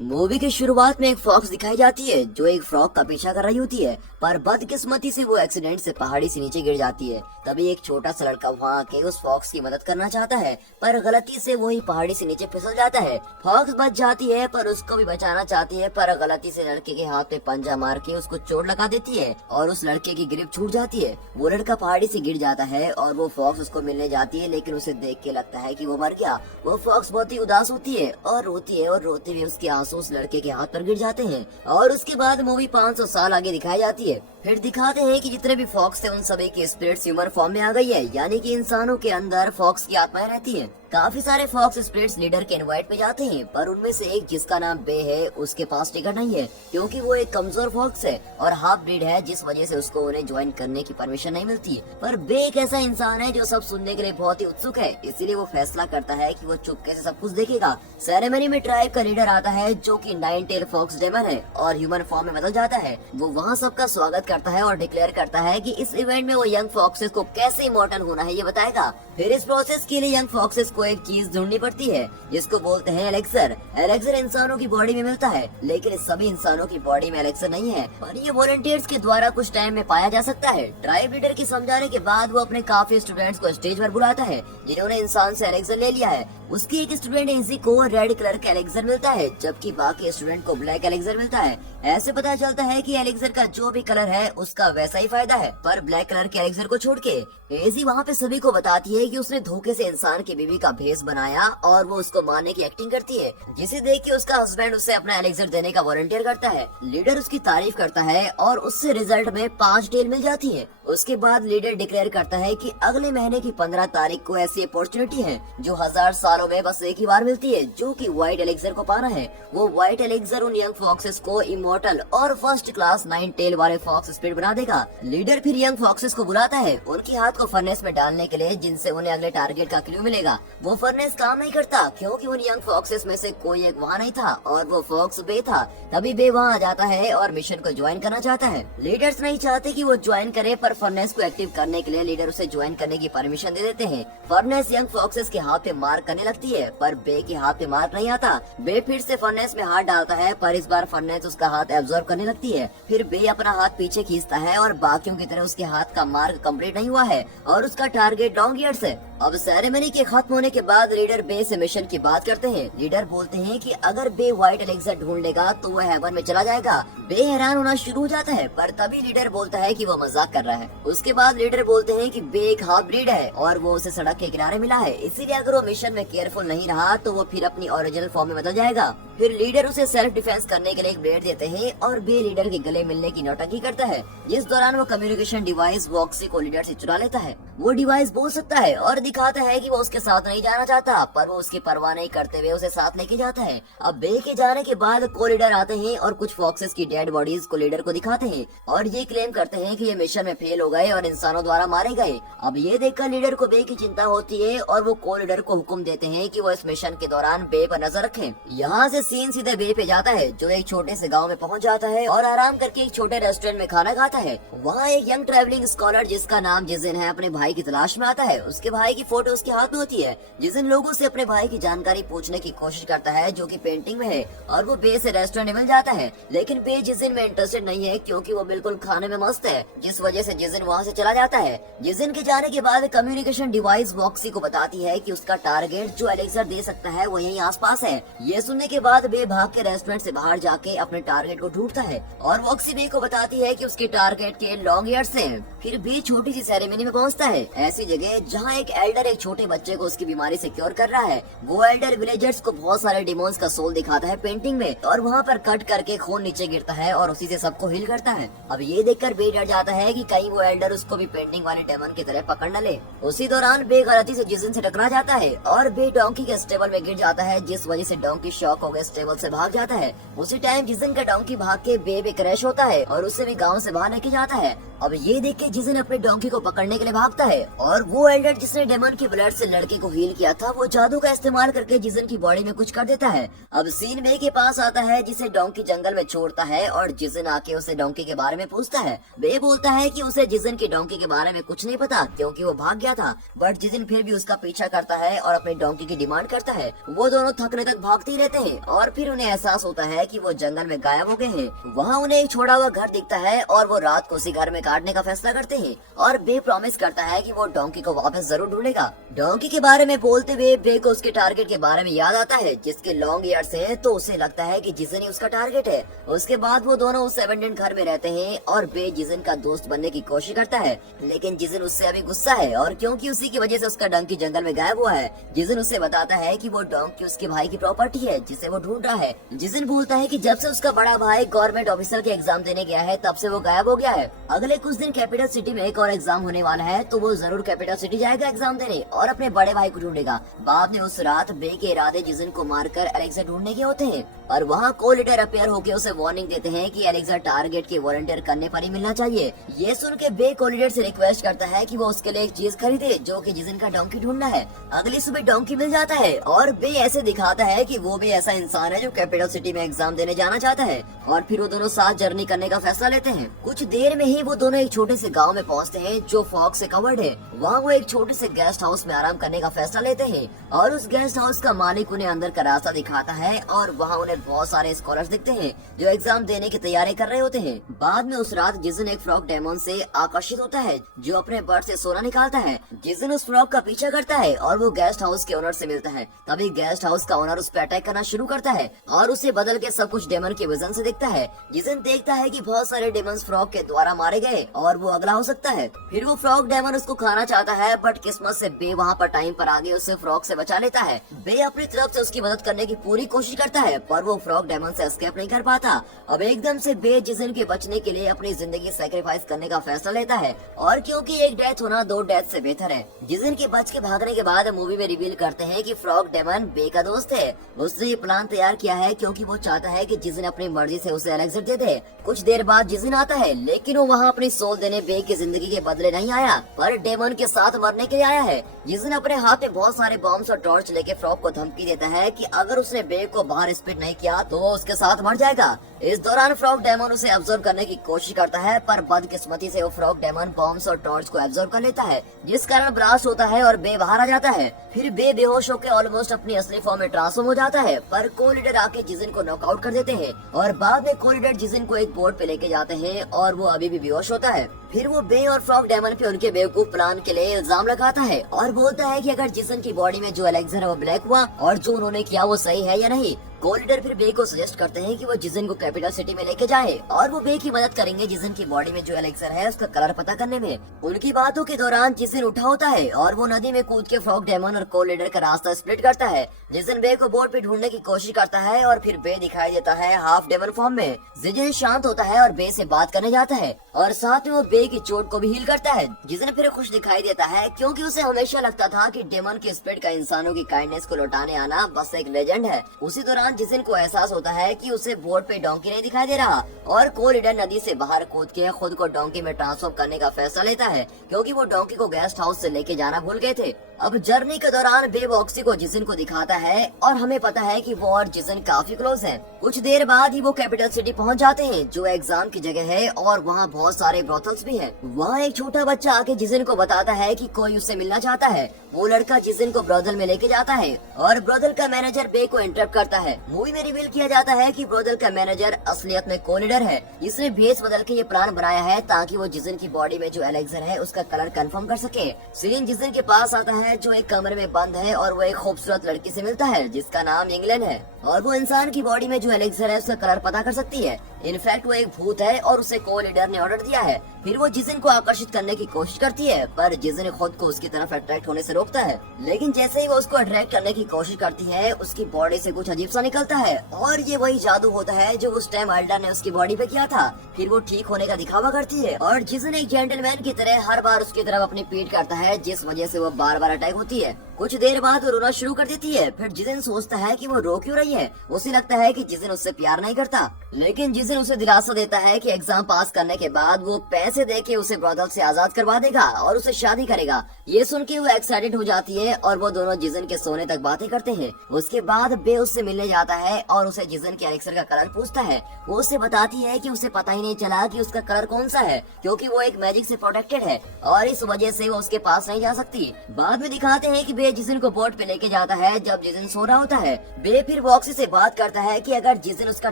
Movie की शुरुआत में एक फॉक्स दिखाई जाती है जो एक फ्रॉग का पीछा कर रही होती है, पर बदकिस्मती से वो एक्सीडेंट से पहाड़ी से नीचे गिर जाती है। तभी एक छोटा सा लड़का वहाँ आके उस फॉक्स की मदद करना चाहता है, पर गलती से वही पहाड़ी से नीचे फिसल जाता है। फॉक्स बच जाती है पर उसको भी बचाना चाहती है, पर गलती से लड़के के हाथ में पंजा मार के उसको चोट लगा देती है और उस लड़के की ग्रिप छूट जाती है। वो लड़का पहाड़ी से गिर जाता है और वो फॉक्स उसको मिलने जाती है, लेकिन उसे देख के लगता है कि वो मर गया। वो फॉक्स बहुत ही उदास होती है और रोती है, और रोते हुए उसके आंसू उस लड़के के हाथ पर गिर जाते हैं। और उसके बाद मूवी 500 साल आगे दिखाई जाती है। फिर दिखाते हैं कि जितने भी फॉक्स थे उन सभी की स्पिरिट्स ह्यूमन फॉर्म में आ गई है, यानी कि इंसानों के अंदर फॉक्स की आत्माएं रहती हैं। काफी सारे फॉक्स स्पिरिट्स लीडर के इनवाइट पे जाते हैं, पर उनमें से एक जिसका नाम बे है उसके पास टिकट नहीं है, क्योंकि वो एक कमजोर फॉक्स है और हाफ ब्रीड है, जिस वजह से उसको उन्हें ज्वाइन करने की परमिशन नहीं मिलती है। पर बे एक ऐसा इंसान है जो सब सुनने के लिए बहुत ही उत्सुक है, इसीलिए वो फैसला करता है कि वो चुपके से सब कुछ देखेगा। सेरेमनी में ट्राइब का लीडर आता है जो कि 9 टेल फॉक्स डेमन है और ह्यूमन फॉर्म में बदल जाता है। वो वहाँ सबका स्वागत करता है और डिक्लेयर करता है कि इस इवेंट में वो यंग फॉक्सेस को कैसे इमॉर्टल होना है ये बताएगा। फिर इस प्रोसेस के लिए यंग फॉक्सेस को एक चीज ढूंढनी पड़ती है जिसको बोलते हैं एलेक्सर। एलेक्सर इंसानों की बॉडी में मिलता है, लेकिन सभी इंसानों की बॉडी में एलेक्सर नहीं है, और ये वॉलंटियर्स के द्वारा कुछ टाइम में पाया जा सकता है। ट्राइब लीडर के समझाने के बाद वो अपने काफी स्टूडेंट्स को स्टेज पर बुलाता है जिन्होंने इंसान से एलेक्सर ले लिया है। उसकी एक स्टूडेंट इजी को रेड कलर का एलेक्सर मिलता है, जबकि बाकी स्टूडेंट को ब्लैक एलेक्सर मिलता है। ऐसे पता चलता है कि एलेक्सर का जो भी कलर है उसका वैसा ही फायदा है, पर ब्लैक कलर के एलेक्सर को छोड़ के एजी वहाँ पे सभी को बताती है कि उसने धोखे से इंसान की बीवी का भेष बनाया और वो उसको मारने की एक्टिंग करती है, जिसे देख के उसका हस्बैंड उसे अपना एलेक्सर देने का वॉलंटियर करता है। लीडर उसकी तारीफ करता है और उससे रिजल्ट में 5 टेल मिल जाती है। उसके बाद लीडर डिक्लेयर करता है कि अगले महीने की 15 तारीख को ऐसी अपॉर्चुनिटी है जो 1000 सालों में बस एक ही बार मिलती है, जो कि व्हाइट एलेक्सर को पाना है। वो व्हाइट एलेक्सर उन यंग फॉक्सेस को इमॉर्टल और फर्स्ट क्लास 9 टेल वाले फॉक्स स्पिरिट बना देगा। लीडर फिर यंग फॉक्सेस को बुलाता है उनके हाथ को फर्नेस में डालने के लिए, जिनसे उन्हें अगले टारगेट का क्लू मिलेगा। वो फर्नेस काम नहीं करता क्योंकि उन यंग फॉक्सेस में से कोई एक वहाँ नहीं था और वो फॉक्स बे था। तभी बे वहाँ आ जाता है और मिशन को ज्वाइन करना चाहता है। लीडर्स नहीं चाहते कि वो ज्वाइन करे, पर फर्नेस को एक्टिव करने के लिए लीडर उसे ज्वाइन करने की परमिशन दे देते हैं। फर्नेस यंग फॉक्सेस के हाथ पे मार करने लगती है, पर बे के हाथ पे मार नहीं आता। बे फिर से फर्नेस में हाथ डालता है, पर इस बार फर्नेस उसका हाथ एब्जॉर्ब करने लगती है। फिर बे अपना हाथ पीछे खींचता है और बाकियों की तरह उसके हाथ का मार्ग कंप्लीट नहीं हुआ है और उसका टारगेट लॉन्ग ईयर्स है। अब सेरेमनी के खत्म होने के बाद लीडर बे से मिशन की बात करते हैं। लीडर बोलते हैं कि अगर बे व्हाइट एलेक्सर ढूंढ लेगा तो वह हेवन में चला जाएगा। बे हैरान होना शुरू हो जाता है, पर तभी लीडर बोलता है कि वो मजाक कर रहा है। उसके बाद लीडर बोलते हैं कि बे एक हाफ ब्रीड है और वो उसे सड़क के किनारे मिला है, इसीलिए अगर वो मिशन में केयरफुल नहीं रहा तो वो फिर अपनी ओरिजिनल फॉर्म में बदल जाएगा। फिर लीडर उसे सेल्फ डिफेंस करने के लिए एक ब्लेड देते हैं और बे लीडर के गले मिलने की नौटंकी करता है, जिस दौरान वो कम्युनिकेशन डिवाइस वॉक्सी को लीडर से चुरा लेता है। वो डिवाइस बोल सकता है और दिखाता है कि वो उसके साथ नहीं जाना चाहता, पर वो उसकी परवाह नहीं करते हुए उसे साथ लेके जाता है। अब बे के जाने के बाद को लीडर आते हैं और कुछ फॉक्सेस की डेड बॉडीज को लीडर को दिखाते हैं और ये क्लेम करते हैं कि ये मिशन में फेल हो गए और इंसानों द्वारा मारे गए। अब ये देखकर लीडर को बे की चिंता होती है और वो को लीडर को हुक्म देते हैं कि वो इस मिशन के दौरान बे पर नजर रखें। यहाँ से सीन सीधे बे पे जाता है, जो एक छोटे से गाँव में पहुँच जाता है और आराम करके एक छोटे रेस्टोरेंट में खाना खाता है। वहाँ एक यंग ट्रैवलिंग स्कॉलर जिसका नाम जिजिन है अपने भाई की तलाश में आता है। उसके भाई की फोटो उसके हाथ में होती है। जिजिन लोगों से अपने भाई की जानकारी पूछने की कोशिश करता है जो कि पेंटिंग में है, और वो बे से रेस्टोरेंट में मिल जाता है, लेकिन बे जिजिन में इंटरेस्टेड नहीं है क्योंकि वो बिल्कुल खाने में मस्त है, जिस वजह से जिजिन वहाँ से चला जाता है। जिजिन के जाने के बाद कम्युनिकेशन डिवाइस वॉक्सी को बताती है कि उसका टारगेट जो एलेक्सर दे सकता है वो यहीं आसपास है। ये सुनने के बाद बे भाग के रेस्टोरेंट से बाहर जाके अपने टारगेट को ढूंढता है और वॉक्सी बे को बताती है कि उसके टारगेट के लॉन्ग ईयर्स हैं। फिर बे छोटी सी सेरेमनी में पहुंचता है, ऐसी जगह जहां एक एल्डर एक छोटे बच्चे को उसकी बीमारी से क्योर कर रहा है। वो एल्डर विलेजर्स को बहुत सारे डिमोन्स का सोल दिखाता है पेंटिंग में, और वहाँ पर कट करके खून नीचे गिरता है और उसी से सबको हील करता है। अब ये देखकर बे डर जाता है कि कहीं वो एल्डर उसको भी पेंटिंग वाले डेमन की तरह पकड़ न ले। उसी दौरान बे गलती से जिजिन से टकरा जाता है और बे डोंकी के स्टेबल में गिर जाता है, जिस वजह से डोंकी शॉक हो गए स्टेबल से भाग जाता है। उसी टाइम जिजिन का डोंकी भाग के बे क्रैश होता है और उसे भी गाँव से बाहर लेके जाता है। अब ये देख के जिजन अपने डोंकी को पकड़ने के लिए भागता है और वो एल्डर जिसने डेमन के ब्लड से लड़के को हील किया था वो जादू का इस्तेमाल करके जिजन की बॉडी में कुछ कर देता है। अब सीन बे के पास आता है जिसे डोंकी जंगल में छोड़ता है और जिजन आके उसे डोंकी के बारे में पूछता है। बे बोलता है कि उसे जिजन की डोंकी के बारे में कुछ नहीं पता क्योंकि वो भाग गया था, बट जिजन फिर भी उसका पीछा करता है और अपनी डोंकी की डिमांड करता है। वो दोनों थकने तक भागते ही रहते हैं और फिर उन्हें एहसास होता है कि वो जंगल में गायब हो गए हैं। वहाँ उन्हें एक छोड़ा हुआ घर दिखता है और वो रात को उसी घर में काटने का फैसला करते हैं और बे प्रॉमिस करता है कि वो डोंकी को वापस जरूर ढूंढेगा। डोंकी के बारे में बोलते हुए बे को उसके टारगेट के बारे में याद आता है जिसके लॉन्ग ईयर्स हैं, तो उसे लगता है कि जिजन ही उसका टारगेट है। उसके बाद वो दोनों उस एबेंडेंट घर में रहते हैं और बे जिजन का दोस्त बनने की कोशिश करता है, लेकिन जिजन उससे अभी गुस्सा है और क्योंकि उसी की वजह से उसका डोंकी जंगल में गायब हुआ है। जिजन उसे बताता है कि वो डोंकी उसके भाई की प्रॉपर्टी है जिसे वो ढूंढ रहा है। जिजन बोलता है कि जब से उसका बड़ा भाई गवर्नमेंट ऑफिसर के एग्जाम देने गया है तब से वो गायब हो गया है। अगले कुछ दिन कैपिटल सिटी में एक और एग्जाम होने वाला है, तो वो जरूर कैपिटल सिटी जाएगा एग्जाम देने और अपने बड़े भाई को ढूंढेगा। बाद में उस रात बे के इरादे जिजन को मारकर एलेक्सा ढूंढने के होते हैं और वहाँ को लीडर अपेयर होकर उसे वार्निंग देते हैं कि एलेक्सा टारगेट के वॉलंटियर करने पर ही मिलना चाहिए। ये सुन के बे को लीडर से रिक्वेस्ट करता है कि वो उसके लिए एक चीज खरीदे जो कि जिजन का डोंकी ढूंढना है। अगली सुबह डोंकी मिल जाता है और बे ऐसे दिखाता है कि वो भी ऐसा इंसान है जो कैपिटल सिटी में एग्जाम देने जाना चाहता है और फिर वो दोनों साथ जर्नी करने का फैसला लेते हैं। कुछ देर में ही वो दोनों एक छोटे से गांव में पहुंचते हैं जो फॉग से कवर्ड है। वहाँ वो एक छोटे से गेस्ट हाउस में आराम करने का फैसला लेते हैं और उस गेस्ट हाउस का मालिक उन्हें अंदर का रास्ता दिखाता है और वहाँ उन्हें बहुत सारे स्कॉलर्स दिखते हैं जो एग्जाम देने की तैयारी कर रहे होते हैं। बाद में उस रात जिजन एक फ्रॉग डेमन से आकर्षित होता है जो अपने बर्ड से सोना निकालता है। जिजन उस फ्रॉग का पीछा करता है और वो गेस्ट हाउस के ओनर से मिलता है। तभी गेस्ट हाउस का ओनर उस पर अटैक करना शुरू करता है और उसे बदल के सब कुछ डेमन के वजन से दिखता है। जिजन देखता है कि बहुत सारे डेमन्स फ्रॉग के द्वारा मारे गए और वो अगला हो सकता है। फिर वो फ्रॉग डेमन उसको खाना चाहता है, बट किस्मत से बे वहाँ पर टाइम पर आगे उसे फ्रॉग से बचा लेता है। बे अपनी तरफ से उसकी मदद करने की पूरी कोशिश करता है पर वो फ्रॉग डेमन से एस्केप नहीं कर पाता। अब एकदम से बे जिजन के बचने के लिए अपनी जिंदगी सैक्रिफाइस करने का फैसला लेता है और क्योंकि एक डेथ होना 2 डेथ से बेहतर है। जिजन के बच के भागने के बाद मूवी में रिवील करते हैं कि फ्रॉग डेमन बे का दोस्त है। उसने ये प्लान तैयार किया है क्योंकि वो चाहता है कि जिजन अपनी मर्जी से उसे एलेक्सा दे दे। कुछ देर बाद जिजन आता है लेकिन वो वहाँ अपनी सोल देने बे की जिंदगी के बदले नहीं आया पर डेमन के साथ मरने के लिए आया है। जिजन अपने हाथ में बहुत सारे बॉम्ब्स और टॉर्च लेके फ्रॉग को धमकी देता है कि अगर उसने बे को बाहर स्पिट नहीं किया तो वो उसके साथ मर जाएगा। इस दौरान फ्रॉग डेमन उसे ऑब्जर्व करने की कोशिश करता है पर बदकिस्मती से वो फ्रॉग डेमन बॉम्ब्स और टॉर्च को ऑब्जर्व कर लेता है जिस कारण ब्लास्ट होता है और बे बाहर आ जाता है। फिर बे बेहोश होकर ऑलमोस्ट अपनी असली फॉर्म में ट्रांसफॉर्म हो जाता है पर को लीडर आके जिजन को नॉकआउट कर देते हैं और बाद में को लीडर जिजन को एक बोर्ड पे लेके जाते हैं और वो अभी भी बेहोश होता है। फिर वो बे और फ्रॉग डेमन पे उनके बेवकूफ प्लान के लिए इल्जाम लगाता है और बोलता है कि अगर जिजन की बॉडी में जो एलेक्सा है वो ब्लैक हुआ और जो उन्होंने किया वो सही है या नहीं। को लीडर फिर बे को सजेस्ट करते हैं कि वो जिजन को कैपिटल सिटी में लेके जाए और वो बे की मदद करेंगे जिजन की बॉडी में जो एलेक्सर है उसका कलर पता करने में। उनकी बातों के दौरान जिजन उठा होता है और वो नदी में कूद के फ्रॉग डेमन और को लीडर का रास्ता स्प्लिट करता है। जिजन बे को बोट पे ढूंढने की कोशिश करता है और फिर बे दिखाई देता है हाफ डेमन फॉर्म में। जिजन शांत होता है और बे से बात करने जाता है और साथ में वो बे की चोट को भी हील करता है। जिजन फिर खुश दिखाई देता है क्योंकि उसे हमेशा लगता था कि डेमन के स्पिरिट का इंसानों की काइंडनेस को लौटाने आना बस एक लेजेंड है। उसी दौरान जिजन को एहसास होता है कि उसे बोर्ड पे डोंकी नहीं दिखाई दे रहा और को लीडर नदी से बाहर कूद के खुद को डोंकी में ट्रांसफॉर्म करने का फैसला लेता है क्योंकि वो डोंकी को गेस्ट हाउस से लेके जाना भूल गए थे। अब जर्नी के दौरान बे बॉक्सी को जिजन को दिखाता है और हमें पता है कि वो और जिजन काफी क्लोज हैं। कुछ देर बाद ही वो कैपिटल सिटी पहुंच जाते हैं जो एग्जाम की जगह है और वहाँ बहुत सारे ब्रोथल्स भी हैं। वहाँ एक छोटा बच्चा आके जिजन को बताता है कि कोई उससे मिलना चाहता है। वो लड़का जिजन को ब्रोथल में लेके जाता है और ब्रोथल का मैनेजर बे को इंटरप्ट करता है। मूवी में रिवील किया जाता है कि ब्रोथल का मैनेजर असलियत में को लीडर है। इसने भेस बदल के ये प्लान बनाया है ताकि वो जिजन की बॉडी में जो एलेक्सर है उसका कलर कंफर्म कर सके। सीन जिजन के पास आता है जो एक कमरे में बंद है और वो एक खूबसूरत लड़की से मिलता है जिसका नाम इंग्लैंड है और वो इंसान की बॉडी में जो एलेक्सर है उसका कलर पता कर सकती है। इनफैक्ट वो एक भूत है और उसे को लीडर ने ऑर्डर दिया है। फिर वो जिजन को आकर्षित करने की कोशिश करती है पर जिजन खुद को उसकी तरफ अट्रैक्ट होने से रोकता है, लेकिन जैसे ही वो उसको अट्रैक्ट करने की कोशिश करती है उसकी बॉडी से कुछ अजीब सा निकलता है और ये वही जादू होता है जो उस टाइम एल्डर ने उसकी बॉडी पे किया था। फिर वो ठीक होने का दिखावा करती है और जिजन एक जेंटलमैन की तरह हर बार उसकी तरफ अपनी पीठ करता है जिस वजह से वो बार बार अटैक होती है। कुछ देर बाद वो रोना शुरू कर देती है। फिर जिजिन सोचता है कि वो रो क्यों रही है। उसे लगता है कि जिजिन उससे प्यार नहीं करता, लेकिन जिजिन उसे दिलासा देता है कि एग्जाम पास करने के बाद वो पैसे देके उसे ब्रॉथल से आजाद करवा देगा और उसे शादी करेगा। ये सुन के वो एक्साइटेड हो जाती है और वो दोनों जिजिन के सोने तक बातें करते हैं। उसके बाद बे उससे मिलने जाता है और उसे जिजिन के एलेक्सर का कलर पूछता है। वो उसे बताती है कि उसे पता ही नहीं चला कि उसका कलर कौन सा है, क्योंकि वो एक मैजिक से प्रोटेक्टेड है और इस वजह से वो उसके पास नहीं जा सकती। बाद में दिखाते हैं कि बे जिजिन को बोट पे लेके जाता है जब जिजिन सो रहा होता है। बे फिर वॉक्सी से बात करता है कि अगर जिजिन उसका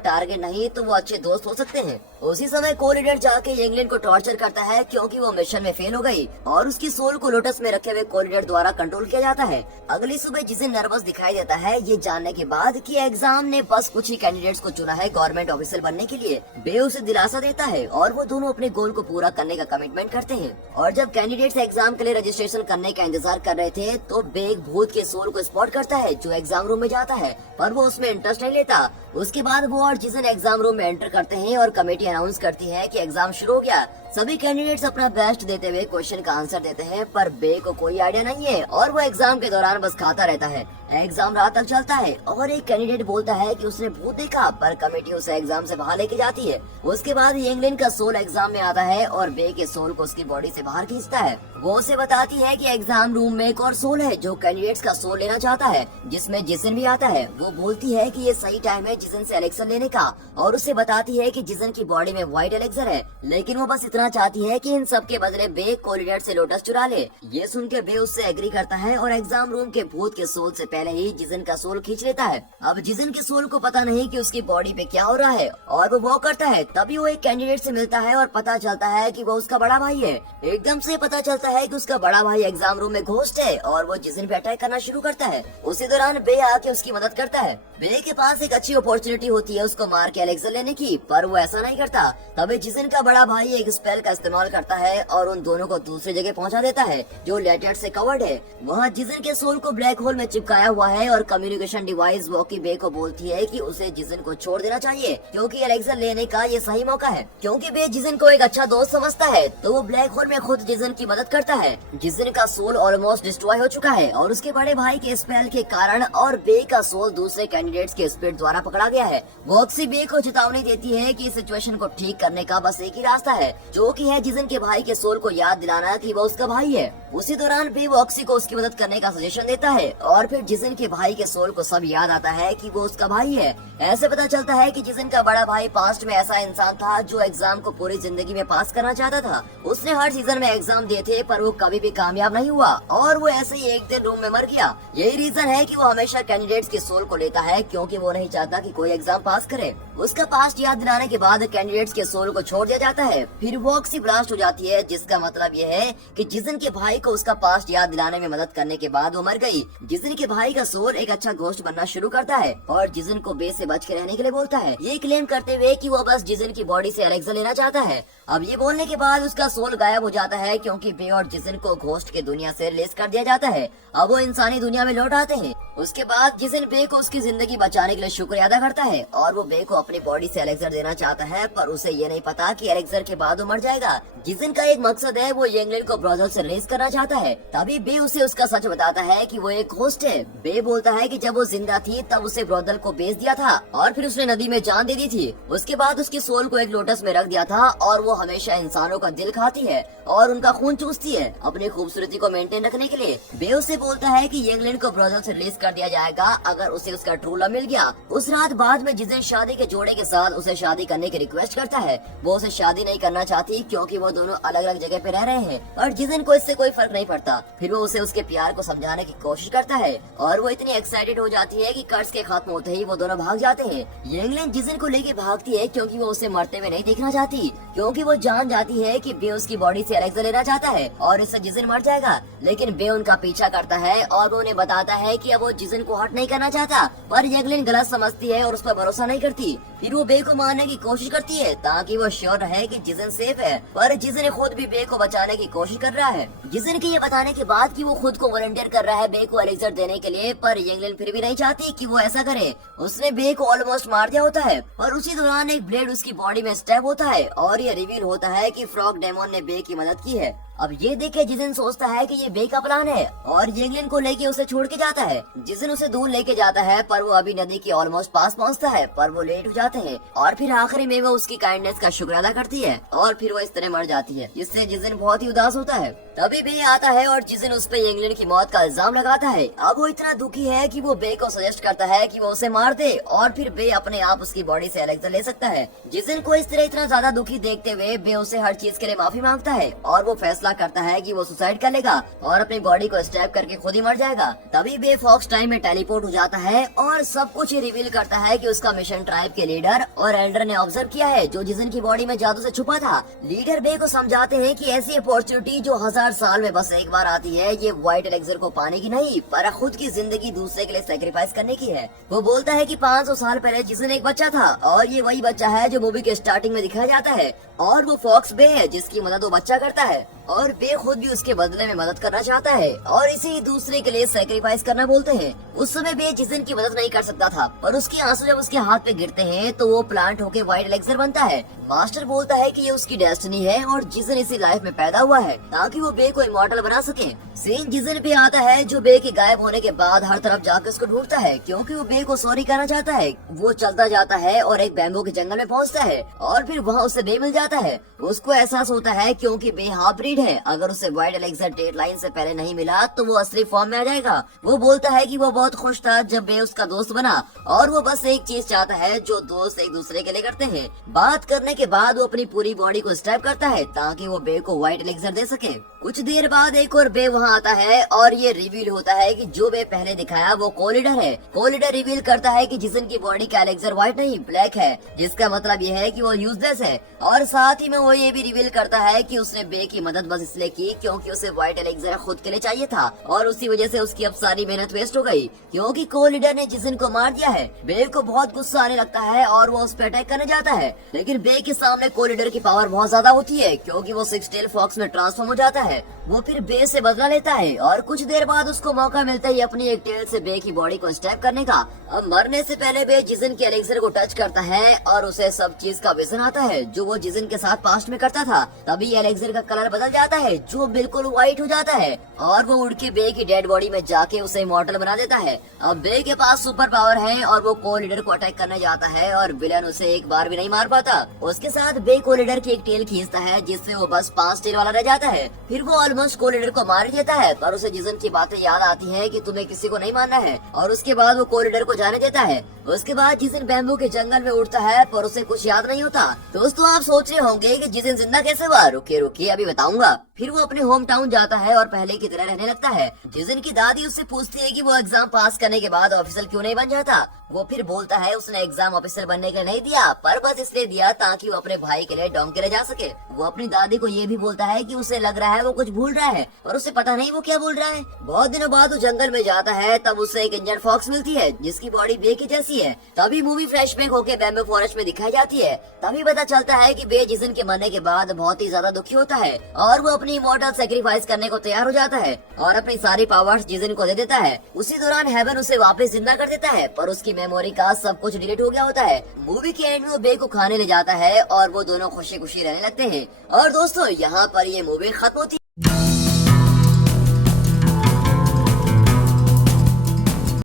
टारगेट नहीं तो वो अच्छे दोस्त हो सकते हैं। उसी समय कोलिडर जाके इंग्लैंड को टॉर्चर करता है क्योंकि वो मिशन में फेल हो गई और उसकी सोल को लोटस में रखे हुए कोलिडर द्वारा कंट्रोल किया जाता है। अगली सुबह जिजिन नर्वस दिखाई देता है ये जानने के बाद कि एग्जाम ने बस कुछ ही कैंडिडेट्स को चुना है गवर्नमेंट ऑफिसर बनने के लिए। बे उसे दिलासा देता है और वो दोनों अपने गोल को पूरा करने का कमिटमेंट करते हैं। और जब कैंडिडेट्स एग्जाम के लिए रजिस्ट्रेशन करने का इंतजार कर रहे थे तो बे एक भूत के सोल को स्पॉट करता है जो एग्जाम रूम में जाता है, पर वो उसमें इंटरेस्ट नहीं लेता। उसके बाद वो और जिजिन एग्जाम रूम में एंटर करते हैं और कमेटी अनाउंस करती है कि एग्जाम शुरू हो गया। सभी कैंडिडेट्स अपना बेस्ट देते हुए क्वेश्चन का आंसर देते हैं, पर बे को कोई आइडिया नहीं है और वो एग्जाम के दौरान बस खाता रहता है। एग्जाम रात तक चलता है और एक कैंडिडेट बोलता है कि उसने भूत देखा, पर कमेटी उसे एग्जाम से बाहर लेके जाती है। उसके बाद इंग्लैंड का सोल एग्जाम में आता है और बे के सोल को उसकी बॉडी से बाहर खींचता है। वो उसे बताती है कि एग्जाम रूम में एक और सोल है जो कैंडिडेट्स का सोल लेना चाहता है, जिसमें जिजिन भी आता है। वो बोलती है कि ये सही टाइम है जिजिन से एलेक्सर लेने का और उसे बताती है कि जिजिन की बॉडी में व्हाइट एलेक्सर है, लेकिन वो बस इतना चाहती है कि इन सब के बदले बे कोलिडर से लोटस चुरा ले। ये सुन के बे उससे एग्री करता है और एग्जाम रूम के भूत के सोल से पहले ही जिजिन का सोल खींच लेता है। अब जिजिन के सोल को पता नहीं कि उसकी बॉडी पे क्या हो रहा है और वो वॉक करता है। तभी वो एक कैंडिडेट से मिलता है और पता चलता है कि वो उसका बड़ा भाई है। एकदम से पता चलता है कि उसका बड़ा भाई एग्जाम रूम में घोस्ट है और वो जिजिन पे अटैक करना शुरू करता है। उसी दौरान बे आके उसकी मदद करता है। बे के पास एक अच्छी अपॉर्चुनिटी होती है उसको मार के एलेक्सर लेने की, पर वो ऐसा नहीं करता। तभी जिजिन का बड़ा भाई एक स्पेल का इस्तेमाल करता है और उन दोनों को दूसरी जगह पहुंचा देता है जो लेटर से कवर्ड है। वहाँ जिजिन के सोल को ब्लैक होल में चिपकाया हुआ है और कम्युनिकेशन डिवाइस वॉकी बे को बोलती है कि उसे जिजिन को छोड़ देना चाहिए क्योंकि एलेक्सर लेने का ये सही मौका है। क्योंकि बे जिजिन को एक अच्छा दोस्त समझता है तो वो ब्लैक होल में खुद जिजिन की मदद करता है। जिजिन का सोल ऑलमोस्ट डिस्ट्रॉय हो चुका है और उसके बड़े भाई के स्पेल के कारण और बे का सोल दूसरे कैंडिडेट्स के स्पिरिट द्वारा पकड़ा गया है। वॉक्सी बे को चेतावनी देती है कि इस सिचुएशन को ठीक करने का बस एक ही रास्ता है, जो कि है जिजिन के भाई के सोल को याद दिलाना कि वो उसका भाई है। उसी दौरान बे वॉक्सी को उसकी मदद करने का सजेशन देता है और फिर जिजिन के भाई के सोल को सब याद आता है कि वो उसका भाई है। ऐसे पता चलता है कि जिजिन का बड़ा भाई पास्ट में ऐसा इंसान था जो एग्जाम को पूरी जिंदगी में पास करना चाहता था। उसने हर सीजन में एग्जाम दिए थे पर वो कभी भी कामयाब नहीं हुआ और वो ऐसे ही एक दिन रूम में मर गया। यही रीजन है कि वो हमेशा कैंडिडेट्स के सोल को लेता है क्योंकि वो नहीं चाहता कि कोई एग्जाम पास करे। उसका पास्ट याद दिलाने के बाद कैंडिडेट्स के सोल को छोड़ दिया जाता है। फिर वॉक्सी ब्लास्ट हो जाती है, जिसका मतलब ये है कि जिजिन के भाई को उसका पास्ट याद दिलाने में मदद करने के बाद वो मर गई। जिजिन के भाई का सोल एक अच्छा घोस्ट बनना शुरू करता है और जिजिन को बे से बच के रहने के लिए बोलता है, ये क्लेम करते हुए कि वो बस जिजिन की बॉडी से एलेक्सर लेना चाहता है। अब ये बोलने के बाद उसका सोल गायब हो जाता है क्योंकि बे और जिजिन को घोस्ट के दुनिया से रिलीज कर दिया जाता है। अब वो इंसानी दुनिया में लौट आते हैं। उसके बाद जिजिन बे को उसकी जिंदगी बचाने के लिए शुक्रिया अदा करता है और वो बे को अपनी बॉडी से एलेक्सर देना चाहता है, पर उसे ये नहीं पता कि एलेक्सर के बाद वो मर जाएगा। जिजिन का एक मकसद है, वो इंग्लैंड को ब्रॉथल से रिलीज करना चाहता है। तभी बे उसे उसका सच बताता है कि वो एक घोस्ट है। बे बोलता है कि जब वो जिंदा थी तब उसे ब्रॉथल को बेच दिया था और फिर उसने नदी में जान दे दी थी। उसके बाद उसके सोल को एक लोटस में रख दिया था और वो हमेशा इंसानों का दिल खाती है और उनका खून चूसती है अपनी खूबसूरती को मेंटेन रखने के लिए। बे उसे बोलता है कि इंग्लैंड को ब्रॉथल से रिलीज कर दिया जाएगा अगर उसे उसका ट्रू लव मिल गया। उस रात बाद में जिजिन शादी के जोड़े के साथ उसे शादी करने की रिक्वेस्ट करता है। वो उसे शादी नहीं करना चाहती क्योंकि वो दोनों अलग अलग जगह पे रह रहे हैं और जिजिन को इससे कोई फर्क नहीं पड़ता। फिर वो उसे उसके प्यार को समझाने की कोशिश करता है और वो इतनी एक्साइटेड हो जाती है कि कर्ज के खत्म होते ही वो दोनों भाग जाते हैं। इंग्लैंड जिजिन को लेके भागती है क्योंकि वो उसे मरते हुए नहीं देखना चाहती, क्योंकि वो जान जाती है कि बे उसकी बॉडी से एलेक्सर लेना चाहता है और इससे जिजिन मर जाएगा। लेकिन बे उनका पीछा करता है और वो उन्हें बताता है कि अब वो जिजिन को हर्ट नहीं करना चाहता, पर इंग्लैंड गलत समझती है और उस पर भरोसा नहीं करती। फिर वो बे को मारने की कोशिश करती है ताकि वो श्योर रहे कि जिजिन सेफ है, पर जिजिन खुद भी बे को बचाने की कोशिश कर रहा है। जिजिन के ये बताने के बाद कि वो खुद को वॉलंटियर कर रहा है बे को एलेक्सर देने के लिए, पर इंग्लैंड फिर भी नहीं चाहती कि वो ऐसा करे। उसने बे को ऑलमोस्ट मार दिया होता है और उसी दौरान एक ब्लेड उसकी बॉडी में स्टैब होता है और ये रिवील होता है कि फ्रॉग डेमोन ने बे की मदद की है। अब ये देखे जिजिन सोचता है कि ये बे का प्लान है और येंगलिन को लेके उसे छोड़ के जाता है। जिजिन उसे दूर लेके जाता है पर वो अभी नदी के ऑलमोस्ट पास पहुंचता है पर वो लेट हो जाते हैं और फिर आखिरी में वो उसकी काइंडनेस का शुक्र अदा करती है और फिर वो इस तरह मर जाती है, जिससे जिजिन बहुत ही उदास होता है। तभी बे आता है और जिजिन उस पे येंगलिन की मौत का इल्जाम लगाता है। अब वो इतना दुखी है कि वो बे को सजेस्ट करता है कि वो उसे मार दे और फिर बे अपने आप उसकी बॉडी से एलेक्सा ले सकता है। जिजिन को इस तरह इतना ज्यादा दुखी देखते हुए बे उसे हर चीज के लिए माफी मांगता है और वो फैसला करता है कि वो सुसाइड कर लेगा और अपनी बॉडी को स्टैब करके खुद ही मर जाएगा। तभी बे फॉक्स टाइम में टेलीपोर्ट हो जाता है और सब कुछ ही रिवील करता है कि उसका मिशन ट्राइब के लीडर और एल्डर ने ऑब्जर्व किया है जो जिजिन की बॉडी में जादू से छुपा था। लीडर बे को समझाते हैं कि ऐसी अपॉर्चुनिटी जो 1000 साल में बस एक बार आती है, ये व्हाइट एलेक्सर को पाने की नहीं पर खुद की जिंदगी दूसरे के लिए सैक्रिफाइस करने की है। वो बोलता है कि 500 साल पहले जिजिन एक बच्चा था और ये वही बच्चा है जो मूवी के स्टार्टिंग में दिखाया जाता है और वो फॉक्स बे है जिसकी मदद वो बच्चा करता है और बे खुद भी उसके बदले में मदद करना चाहता है और इसे ही दूसरे के लिए सैक्रिफाइस करना बोलते हैं। उस समय बे जिजिन की मदद नहीं कर सकता था पर उसके आंसू जब उसके हाथ पे गिरते हैं तो वो प्लांट होके व्हाइट एलेक्सर बनता है। मास्टर बोलता है कि ये उसकी डेस्टिनी है और जिजिन इसी लाइफ में पैदा हुआ है ताकि वो बे को इमॉर्टल बना सके। सीन जिजिन पे आता है जो बे के गायब होने के बाद हर तरफ जाकर उसको ढूंढता है क्योंकि वो बे को सॉरी कहना चाहता है। वो चलता जाता है और एक बैम्बू के जंगल में पहुंचता है और फिर वहाँ उसे बे मिल जाता है। उसको एहसास होता है क्योंकि बे हाफ ब्रीड है, अगर उसे व्हाइट एलेक्सर डेडलाइन से पहले नहीं मिला तो वो असली फॉर्म में आ जाएगा। वो बोलता है कि वो बहुत खुश था जब बे उसका दोस्त बना और वो बस एक चीज चाहता है जो दोस्त एक दूसरे के लिए करते हैं। बात करने के बाद वो अपनी पूरी बॉडी को स्टैब करता है ताकि वो बे को व्हाइट एलेक्सर दे सके। कुछ देर बाद एक और बे वहाँ आता है और ये रिवील होता है कि जो बे पहले दिखाया वो कोलिडर है। कोलिडर रिवील करता है कि जिजिन की बॉडी का एलेक्सर व्हाइट नहीं ब्लैक है, जिसका मतलब ये है कि वो यूजलेस है और साथ ही में वो ये भी रिवील करता है कि उसने बे की मदद बस इसलिए की क्योंकि उसे व्हाइट एलेक्सर खुद के लिए चाहिए था और उसी वजह से उसकी अब सारी मेहनत वेस्ट हो गई क्योंकि कोलिडर ने जिजिन को मार दिया है। बे को बहुत गुस्सा आने लगता है और वो उस पर अटैक करने जाता है लेकिन बे के सामने कोलिडर की पावर बहुत ज्यादा होती है क्योंकि वो सिक्स टेल फॉक्स में ट्रांसफॉर्म हो जाता है। वो फिर बे से बदला लेता है और कुछ देर बाद उसको मौका मिलता है अपनी एक टेल से बे की बॉडी को स्टैब करने का। अब मरने से पहले बे जिजिन के एलेक्सर को टच करता है और उसे सब चीज का विजन आता है जो वो जिजिन के साथ पास्ट में करता था। तभी एलेक्सर का कलर बदल जाता है जो बिल्कुल व्हाइट हो जाता है और वो उड़ के बे की डेड बॉडी में जाके उसे इमॉर्टल बना देता है। अब बे के पास सुपर पावर है और वो कोलिडर को अटैक करने जाता है और विलन उसे एक बार भी नहीं मार पाता। उसके साथ बे कोलिडर की एक टेल खींचता है जिससे वो बस 5 टेल वाला रह जाता है। फिर वो ऑलमोस्ट कोलिडर को मार देता है पर उसे जिजिन की बातें याद आती है कि तुम्हें किसी को नहीं मारना है और उसके बाद वो कोलिडर को जाने देता है। उसके बाद जिजिन बैम्बू के जंगल में उड़ता है पर उसे कुछ याद नहीं होता। दोस्तों आप सोच रहे होंगे कि जिजिन जिंदा कैसे हुआ? रुकिए रुकिए अभी बताऊंगा। फिर वो अपने होम टाउन जाता है और पहले की तरह रहने लगता है। जिजिन की दादी उससे पूछती है कि वो एग्जाम पास करने के बाद ऑफिसर क्यों नहीं बन जाता। वो फिर बोलता है उसने एग्जाम ऑफिसर बनने के लिए नहीं दिया पर बस इसलिए दिया ताकि वो अपने भाई के लिए डोंकी ले जा सके। वो अपनी दादी को ये भी बोलता है कि उसे लग रहा है वो कुछ भूल रहा है और उसे पता नहीं वो क्या बोल रहा है। बहुत दिनों बाद वो जंगल में जाता है तब उसे एक इंजन फॉक्स मिलती है जिसकी बॉडी बे की जैसी है। तभी मूवी फ्लैशबैक होके बैम्बू फॉरेस्ट में दिखाई जाती है। तभी पता चलता है कि बे जिजिन के मरने के बाद बहुत ही ज्यादा दुखी होता है और वो अपनी इमॉर्टल सैक्रिफाइस करने को तैयार हो जाता है और अपनी सारी पावर्स जिजिन को दे देता है। उसी दौरान हेवन उसे वापस जिंदा कर देता है पर उसकी मेमोरी का सब कुछ डिलीट हो गया होता है। मूवी के एंड में वो बे को खाने ले जाता है और वो दोनों खुशी खुशी रहने लगते हैं। और दोस्तों यहाँ पर ये मूवी खत्म होती है।